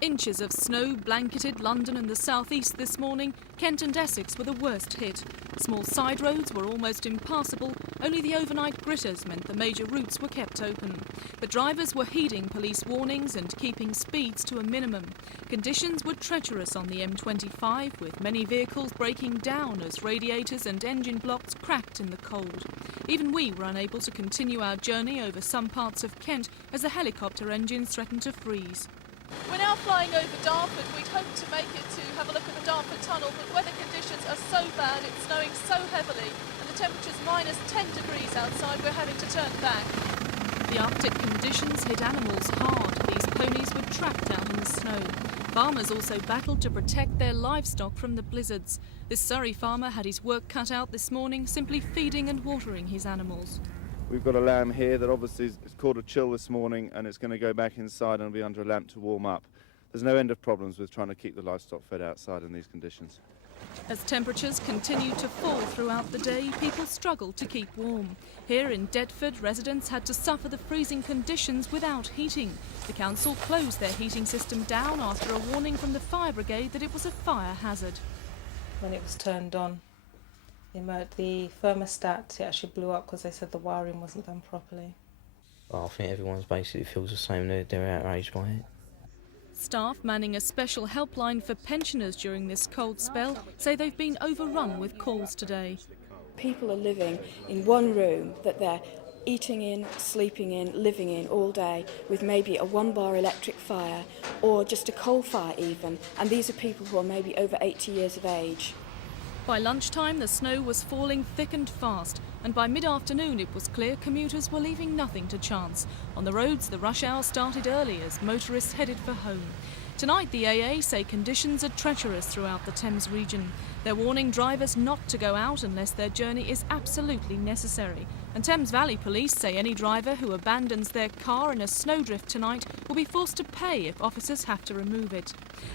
Inches of snow blanketed London and the southeast this morning. Kent and Essex were the worst hit. Small side roads were almost impassable. Only the overnight gritters meant the major routes were kept open. But drivers were heeding police warnings and keeping speeds to a minimum. Conditions were treacherous on the M25, with many vehicles breaking down as radiators and engine blocks cracked in the cold. Even we were unable to continue our journey over some parts of Kent as the helicopter engines threatened to freeze. We're now flying over Dartford. We'd hoped to make it to have a look at the Dartford Tunnel, but weather conditions are so bad, it's snowing so heavily, and the temperature's minus 10 degrees outside, we're having to turn back. The Arctic conditions hit animals hard. These ponies were trapped out in the snow. Farmers also battled to protect their livestock from the blizzards. This Surrey farmer had his work cut out this morning, simply feeding and watering his animals. We've got a lamb here that obviously is caught a chill this morning, and it's going to go back inside and be under a lamp to warm up. There's no end of problems with trying to keep the livestock fed outside in these conditions. As temperatures continue to fall throughout the day, people struggle to keep warm. Here in Deptford, residents had to suffer the freezing conditions without heating. The council closed their heating system down after a warning from the fire brigade that it was a fire hazard. When it was turned on, the thermostat, it actually blew up because they said the wiring wasn't done properly. Well, I think everyone's basically feels the same, they're outraged by it. Staff manning a special helpline for pensioners during this cold spell say they've been overrun with calls today. People are living in one room that they're eating in, sleeping in, living in all day with maybe a 1-bar electric fire or just a coal fire even, and these are people who are maybe over 80 years of age. By lunchtime, the snow was falling thick and fast, and by mid-afternoon it was clear commuters were leaving nothing to chance. On the roads, the rush hour started early as motorists headed for home. Tonight, the AA say conditions are treacherous throughout the Thames region. They're warning drivers not to go out unless their journey is absolutely necessary. And Thames Valley Police say any driver who abandons their car in a snowdrift tonight will be forced to pay if officers have to remove it.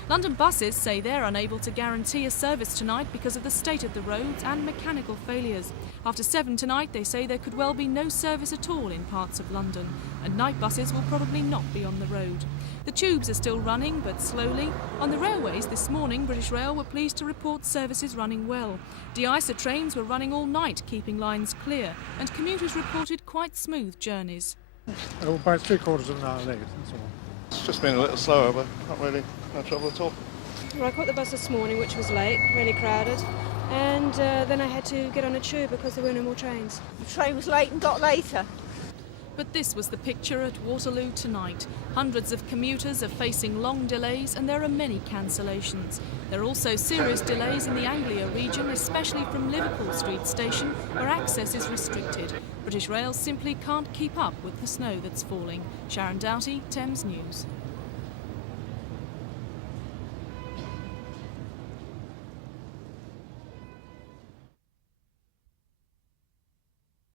London buses say they're unable to guarantee a service tonight because of the state of the roads and mechanical failures. After 7 tonight, they say there could well be no service at all in parts of London, and night buses will probably not be on the road. The tubes are still running, but slowly. On the railways this morning, British Rail were pleased to report services running well. De-icer trains were running all night, keeping lines clear, and commuters reported quite smooth journeys. About 3/4 of an hour late, that's all. It's just been a little slower, but not really no trouble at all. Well, I caught the bus this morning, which was late, really crowded, and then I had to get on a tube because there were no more trains. The train was late and got later. But this was the picture at Waterloo tonight. Hundreds of commuters are facing long delays, and there are many cancellations. There are also serious delays in the Anglia region, especially from Liverpool Street Station, where access is restricted. British Rail simply can't keep up with the snow that's falling. Sharon Doughty, Thames News.